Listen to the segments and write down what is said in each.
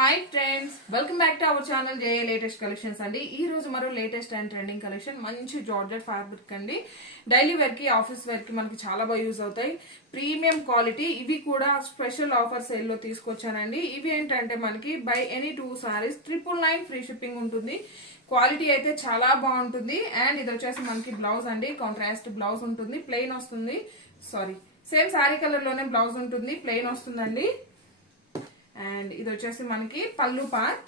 Hi friends, welcome back to our channel JA latest collections అండి. ఈ రోజు మరో లేటెస్ట్ అండ్ ట్రెండింగ్ కలెక్షన్ మంచి జార్జెట్ ఫ్యాబ్రిక్ అండి. డైలీ వేర్ కి, ఆఫీస్ వేర్ కి మనకి చాలా బాగా యూజ్ అవుతాయి. Premium quality. ఇవి కూడా స్పెషల్ ఆఫర్ సేల్ లో తీసుకొచ్చానండి. ఇవి ఏంటంటే మనకి by any 2 saris 999 free shipping ఉంటుంది. క్వాలిటీ అయితే చాలా బాగుంటుంది. అండ్ ఇది వచ్చేసి మనకి బ్లౌజ్ అండి, కాంట్రాస్ట్ బ్లౌజ్ ఉంటుంది, ప్లెయిన్ వస్తుంది. సేమ్ శారీ కలర్ లోనే బ్లౌజ్ ఉంటుంది, ప్లెయిన్ వస్తుందండి. అండ్ ఇది వచ్చేసి మనకి పళ్ళు పార్ట్.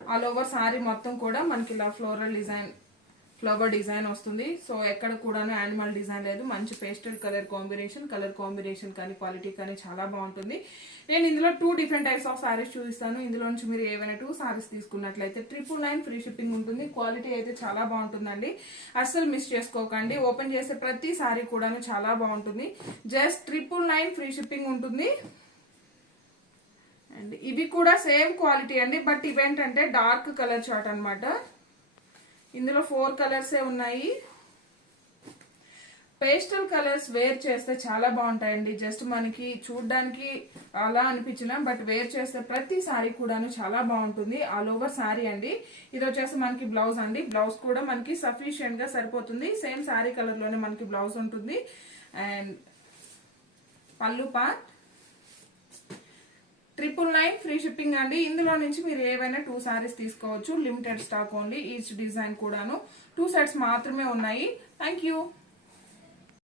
ఆల్ ఓవర్ సారీ మొత్తం కూడా మనకి ఇలా ఫ్లవర్ డిజైన్ వస్తుంది. సో ఎక్కడ కూడా యానిమల్ డిజైన్ లేదు. మంచి పేస్టల్ కలర్ కాంబినేషన్ కానీ క్వాలిటీ కానీ చాలా బాగుంటుంది. నేను ఇందులో 2 డిఫరెంట్ టైప్స్ ఆఫ్ సారీస్ చూపిస్తాను. ఇందులో నుంచి మీరు ఏవైనా 2 సారీస్ తీసుకున్నట్లయితే 999 ఫ్రీ షిప్పింగ్ ఉంటుంది. క్వాలిటీ అయితే చాలా బాగుంటుందండి, అస్సలు మిస్ చేసుకోకండి. ఓపెన్ చేసే ప్రతి సారీ కూడా చాలా బాగుంటుంది. జస్ట్ 999 ఫ్రీ షిప్పింగ్ ఉంటుంది. అండ్ ఇవి కూడా సేమ్ క్వాలిటీ అండి, బట్ ఇవేంటంటే డార్క్ కలర్ చార్ట్ అనమాట. ఇందులో 4 కలర్సే ఉన్నాయి. పేస్టల్ కలర్స్ వేర్ చేస్తే చాలా బాగుంటాయండి. జస్ట్ మనకి చూడడానికి అలా అనిపించిన, బట్ వేర్ చేస్తే ప్రతి సారీ కూడాను చాలా బాగుంటుంది. ఆల్ ఓవర్ సారీ అండి. ఇది వచ్చేసి మనకి బ్లౌజ్ అండి. బ్లౌజ్ కూడా మనకి సఫిషియెంట్ గా సరిపోతుంది. సేమ్ సారీ కలర్ లోనే మనకి బ్లౌజ్ ఉంటుంది. అండ్ పళ్ళు పార్ట్ 999 ఫ్రీ షిప్పింగ్ అండి. ఇందులో నుంచి మీరు ఏవైనా 2 సారీస్ తీసుకోవచ్చు. Limited stock only. Each design కూడాను 2 సెట్స్ మాత్రమే ఉన్నాయి. Thank you.